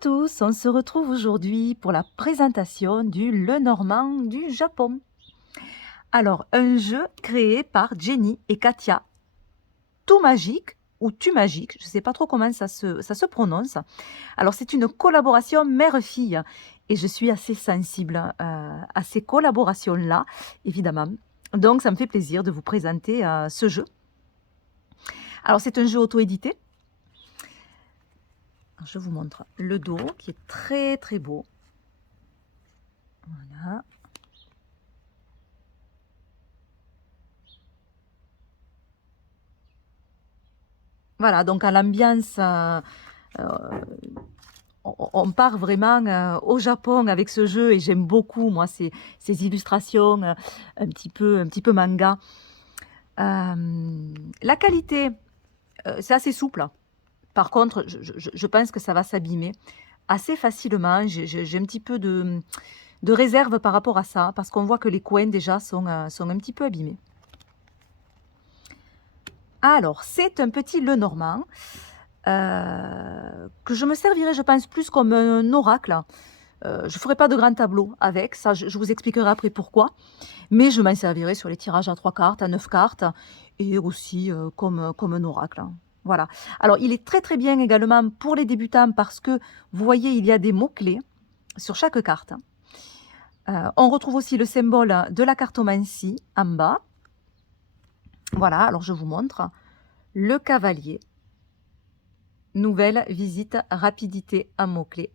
tous, on se retrouve aujourd'hui pour la présentation du Lenormand du Japon. Alors, un jeu créé par Jenny et Katia, tout magique ou tu magique, je ne sais pas trop comment ça se prononce. Alors, c'est une collaboration mère-fille et je suis assez sensible à ces collaborations-là, évidemment. Donc, ça me fait plaisir de vous présenter ce jeu. Alors, c'est un jeu auto-édité. Je vous montre le dos qui est très très beau. Voilà. Voilà, donc à l'ambiance, on part vraiment au Japon avec ce jeu et j'aime beaucoup, moi, ces illustrations un petit peu manga. La qualité, c'est assez souple. Par contre, je pense que ça va s'abîmer assez facilement. J'ai un petit peu de réserve par rapport à ça parce qu'on voit que les coins déjà sont un petit peu abîmés. Alors, c'est un petit Lenormand. Que je me servirai, je pense, plus comme un oracle. Je ne ferai pas de grand tableau avec, ça je vous expliquerai après pourquoi, mais je m'en servirai sur les tirages à 3 cartes, à 9 cartes, et aussi comme un oracle. Voilà. Alors, il est très très bien également pour les débutants parce que, vous voyez, il y a des mots-clés sur chaque carte. On retrouve aussi le symbole de la cartomancie en bas. Voilà, alors je vous montre. Le cavalier. Nouvelle visite, rapidité en mots-clés.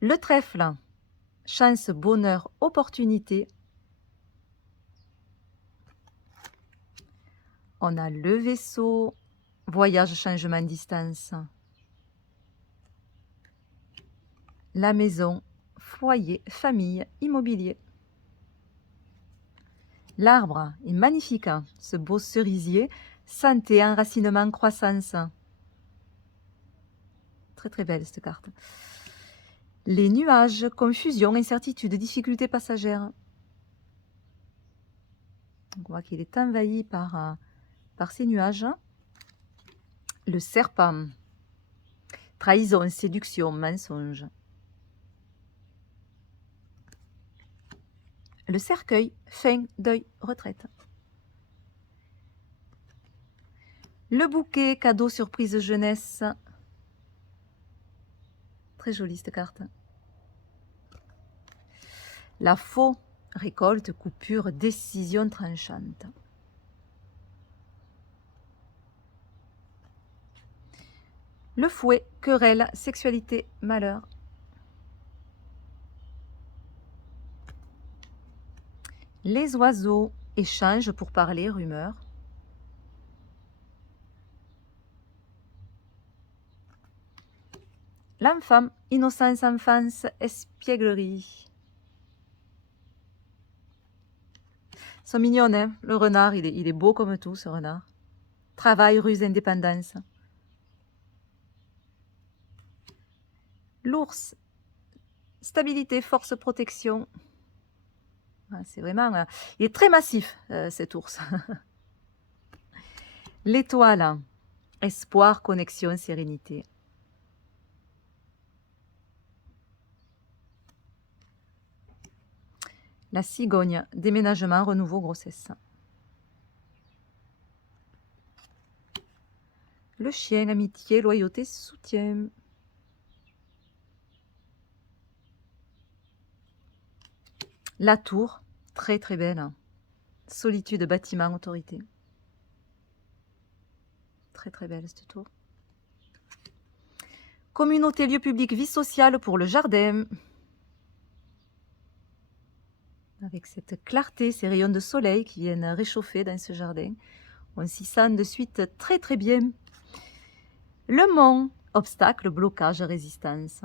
Le trèfle, chance, bonheur, opportunité. On a le vaisseau, voyage, changement, distance. La maison, foyer, famille, immobilier. L'arbre est magnifique, hein, ce beau cerisier. Santé, enracinement, croissance. Très très belle cette carte. Les nuages, confusion, incertitude, difficulté passagère. On voit qu'il est envahi par ces nuages. Le serpent, trahison, séduction, mensonge. Le cercueil, fin, deuil, retraite. Le bouquet, cadeau, surprise, jeunesse. Très jolie cette carte. La faux, récolte, coupure, décision tranchante. Le fouet, querelle, sexualité, malheur. Les oiseaux, échange pour parler, rumeur. L'enfant, innocence, enfance, espièglerie. Ils sont mignonnes, hein. Le renard, il est beau comme tout, ce renard. Travail, ruse, indépendance. L'ours, stabilité, force, protection. C'est vraiment... il est très massif, cet ours. L'étoile, espoir, connexion, sérénité. La cigogne, déménagement, renouveau, grossesse. Le chien, amitié, loyauté, soutien. La tour, très très belle. Solitude, bâtiment, autorité. Très très belle cette tour. Communauté, lieu public, vie sociale pour le jardin. Avec cette clarté, ces rayons de soleil qui viennent réchauffer dans ce jardin. On s'y sent de suite très très bien. Le mont, obstacle, blocage, résistance.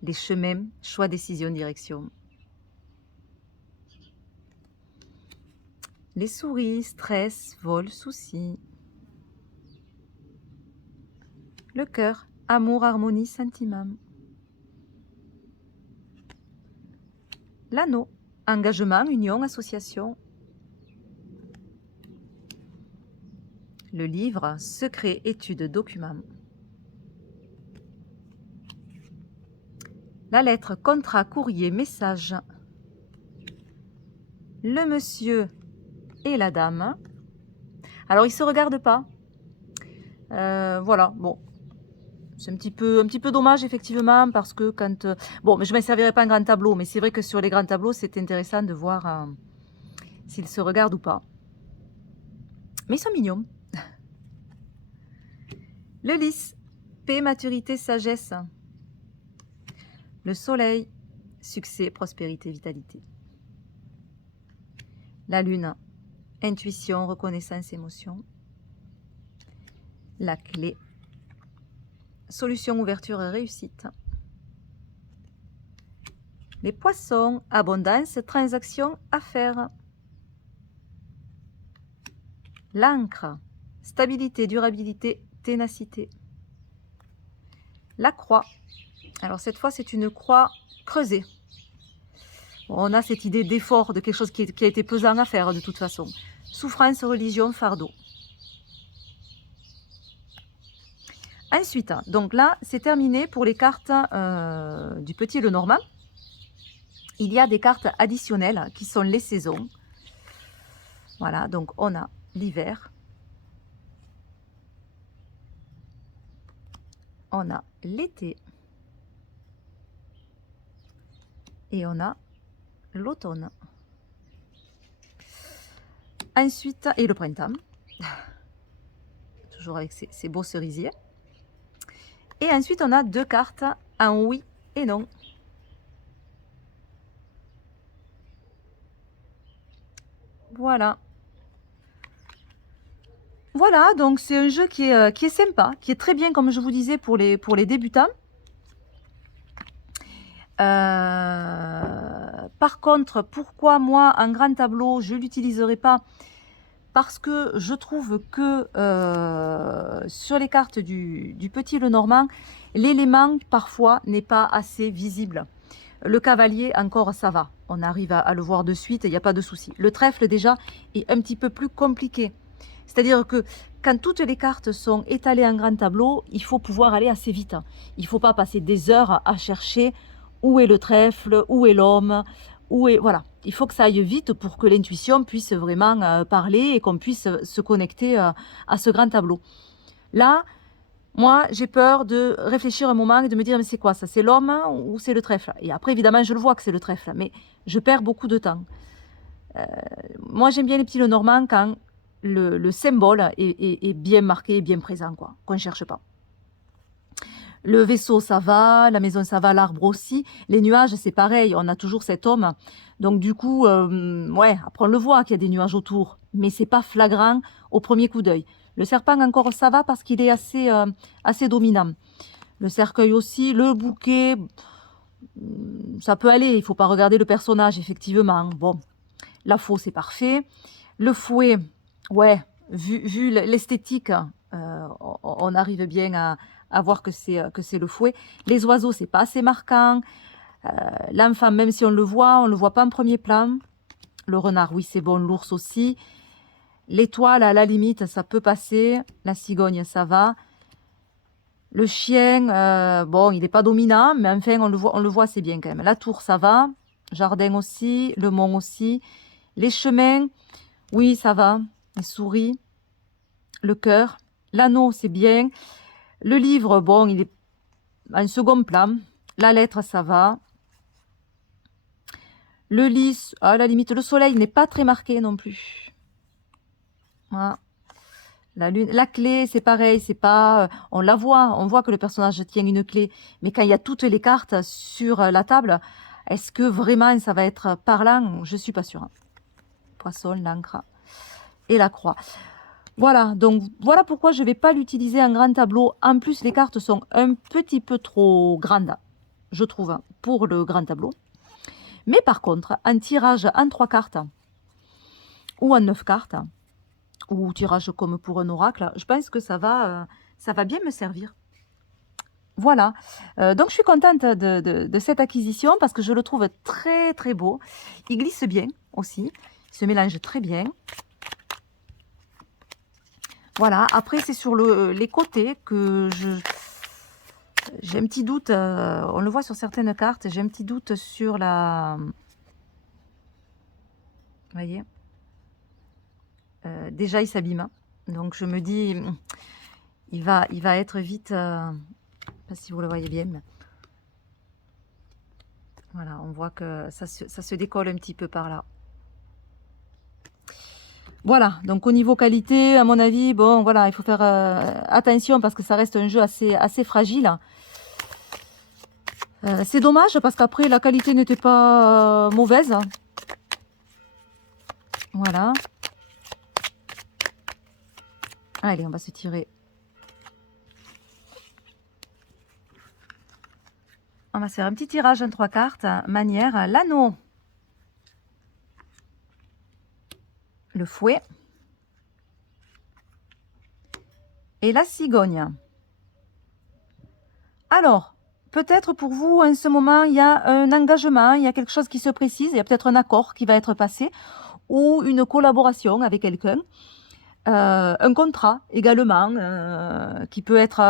Les chemins, choix, décision, direction. Les souris, stress, vol, soucis. Le cœur, amour, harmonie, sentiment. L'anneau, engagement, union, association. Le livre, secret, étude, document. La lettre, contrat, courrier, message. Le monsieur et la dame. Alors, ils ne se regardent pas. Voilà, bon. C'est un petit peu dommage, effectivement, parce que quand... bon, mais je ne m'en servirai pas un grand tableau, mais c'est vrai que sur les grands tableaux, c'est intéressant de voir s'ils se regardent ou pas. Mais ils sont mignons. Le lys, paix, maturité, sagesse. Le soleil, succès, prospérité, vitalité. La lune, intuition, reconnaissance, émotion. La clé, solution, ouverture et réussite. Les poissons, abondance, transaction, affaires. L'encre, stabilité, durabilité, ténacité. La croix, alors cette fois c'est une croix creusée. On a cette idée d'effort, de quelque chose qui a été pesant à faire de toute façon. Souffrance, religion, fardeau. Ensuite, donc là, c'est terminé pour les cartes du Petit Lenormand. Il y a des cartes additionnelles qui sont les saisons. Voilà, donc on a l'hiver. On a l'été. Et on a l'automne. Ensuite, et le printemps. Toujours avec ces beaux cerisiers. Et ensuite, on a deux cartes en oui et non. Voilà. Voilà, donc c'est un jeu qui est sympa, qui est très bien, comme je vous disais, pour les débutants. Par contre, pourquoi moi, un grand tableau, je ne l'utiliserai pas? Parce que je trouve que sur les cartes du Petit Lenormand, l'élément, parfois, n'est pas assez visible. Le cavalier, encore, ça va. On arrive à le voir de suite, il n'y a pas de souci. Le trèfle, déjà, est un petit peu plus compliqué. C'est-à-dire que quand toutes les cartes sont étalées en grand tableau, il faut pouvoir aller assez vite. Il ne faut pas passer des heures à chercher où est le trèfle, où est l'homme, où est... Voilà, il faut que ça aille vite pour que l'intuition puisse vraiment parler et qu'on puisse se connecter à ce grand tableau. Là, moi, j'ai peur de réfléchir un moment et de me dire, mais c'est quoi ça? C'est l'homme ou c'est le trèfle? Et après, évidemment, je le vois que c'est le trèfle, mais je perds beaucoup de temps. Moi, j'aime bien les petits Lenormand quand le symbole est bien marqué, bien présent, quoi, qu'on ne cherche pas. Le vaisseau, ça va, la maison, ça va, l'arbre aussi. Les nuages, c'est pareil, on a toujours cet homme. Donc du coup, ouais, après on le voit qu'il y a des nuages autour, mais c'est pas flagrant au premier coup d'œil. Le serpent, encore, ça va parce qu'il est assez dominant. Le cercueil aussi, le bouquet, ça peut aller, il ne faut pas regarder le personnage, effectivement. Bon, la faux, c'est parfait. Le fouet, ouais, vu l'esthétique, on arrive bien à voir que c'est le fouet. Les oiseaux, c'est pas assez marquant. L'enfant, même si on le voit pas en premier plan. Le renard, oui, c'est bon. L'ours aussi. L'étoile, à la limite, ça peut passer. La cigogne, ça va. Le chien, bon, il n'est pas dominant, mais enfin, on le voit, c'est bien quand même. La tour, ça va. Jardin aussi. Le mont aussi. Les chemins, oui, ça va. Les souris. Le cœur. L'anneau, c'est bien. Le livre, bon, il est en second plan. La lettre, ça va. Le lys, à la limite, le soleil n'est pas très marqué non plus. Voilà. La lune, la clé, c'est pareil, c'est pas, on la voit, on voit que le personnage tient une clé, mais quand il y a toutes les cartes sur la table, est-ce que vraiment ça va être parlant? Je suis pas sûre. Poisson, l'encre et la croix. Voilà, donc voilà pourquoi je ne vais pas l'utiliser en grand tableau. En plus, les cartes sont un petit peu trop grandes, je trouve, pour le grand tableau. Mais par contre, en tirage en 3 cartes ou en 9 cartes, ou tirage comme pour un oracle, je pense que ça va bien me servir. Voilà, donc je suis contente de cette acquisition parce que je le trouve très très beau. Il glisse bien aussi, il se mélange très bien. Voilà, après c'est sur les côtés que j'ai un petit doute, on le voit sur certaines cartes, j'ai un petit doute sur la vous voyez? Déjà il s'abîme, hein. Donc je me dis: il va être vite, je sais pas si vous le voyez bien, mais voilà, on voit que ça se décolle un petit peu par là. Voilà, donc au niveau qualité, à mon avis, bon voilà, il faut faire, attention parce que ça reste un jeu assez fragile. C'est dommage parce qu'après la qualité n'était pas, mauvaise. Voilà. Allez, on va se tirer. On va se faire un petit tirage en 3 cartes, manière l'anneau, le fouet et la cigogne. Alors, peut-être pour vous, en ce moment, il y a un engagement, il y a quelque chose qui se précise, il y a peut-être un accord qui va être passé ou une collaboration avec quelqu'un. Un contrat également, qui peut être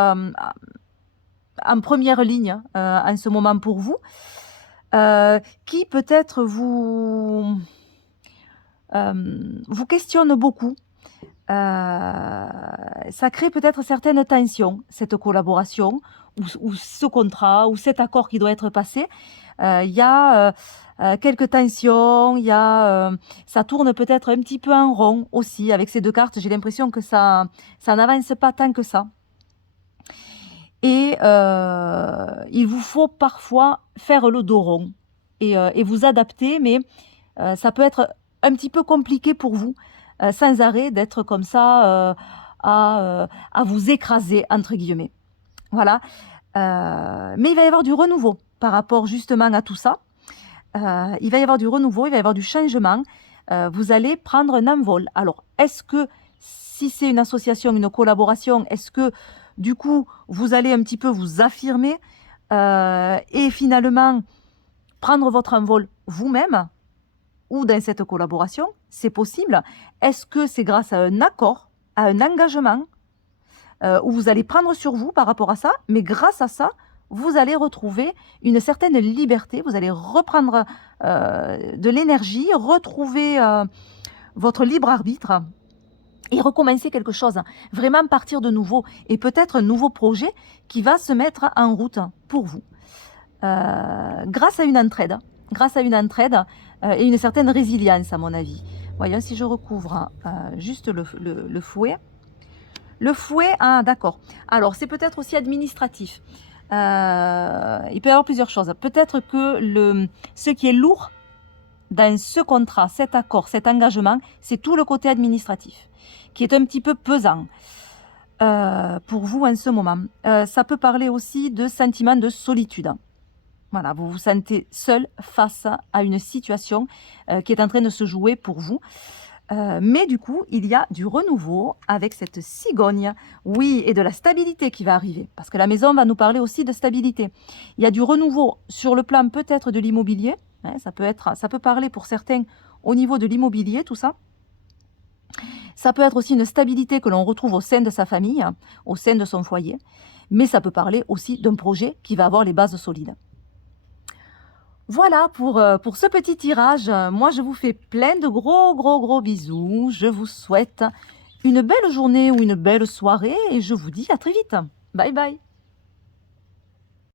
en première ligne en ce moment pour vous, qui peut-être vous questionne beaucoup. Ça crée peut-être certaines tensions, cette collaboration ou ce contrat ou cet accord qui doit être passé. Il y a quelques tensions, ça tourne peut-être un petit peu en rond aussi avec ces 2 cartes. J'ai l'impression que ça n'avance pas tant que ça. Et il vous faut parfois faire le dos rond et vous adapter, mais ça peut être un petit peu compliqué pour vous, sans arrêt d'être comme ça, à vous «écraser» entre guillemets. Voilà, mais il va y avoir du renouveau par rapport justement à tout ça. Il va y avoir du renouveau, il va y avoir du changement. Vous allez prendre un envol. Alors, est-ce que si c'est une association, une collaboration, est-ce que du coup, vous allez un petit peu vous affirmer et finalement prendre votre envol vous-même ou dans cette collaboration? C'est possible. Est-ce que c'est grâce à un accord, à un engagement où vous allez prendre sur vous par rapport à ça, mais grâce à ça, vous allez retrouver une certaine liberté, vous allez reprendre de l'énergie, retrouver votre libre arbitre et recommencer quelque chose, vraiment partir de nouveau et peut-être un nouveau projet qui va se mettre en route pour vous. Grâce à une entraide et une certaine résilience à mon avis. Voyons si je recouvre juste le fouet. Le fouet, ah d'accord. Alors c'est peut-être aussi administratif. Il peut y avoir plusieurs choses. Peut-être que ce qui est lourd dans ce contrat, cet accord, cet engagement, c'est tout le côté administratif, qui est un petit peu pesant pour vous en ce moment. Ça peut parler aussi de sentiment de solitude. Voilà, vous vous sentez seul face à une situation qui est en train de se jouer pour vous. Mais du coup, il y a du renouveau avec cette cigogne. Oui, et de la stabilité qui va arriver. Parce que la maison va nous parler aussi de stabilité. Il y a du renouveau sur le plan peut-être de l'immobilier. Hein, ça peut parler pour certains au niveau de l'immobilier, tout ça. Ça peut être aussi une stabilité que l'on retrouve au sein de sa famille, au sein de son foyer. Mais ça peut parler aussi d'un projet qui va avoir les bases solides. Voilà pour ce petit tirage. Moi, je vous fais plein de gros bisous. Je vous souhaite une belle journée ou une belle soirée et je vous dis à très vite. Bye bye.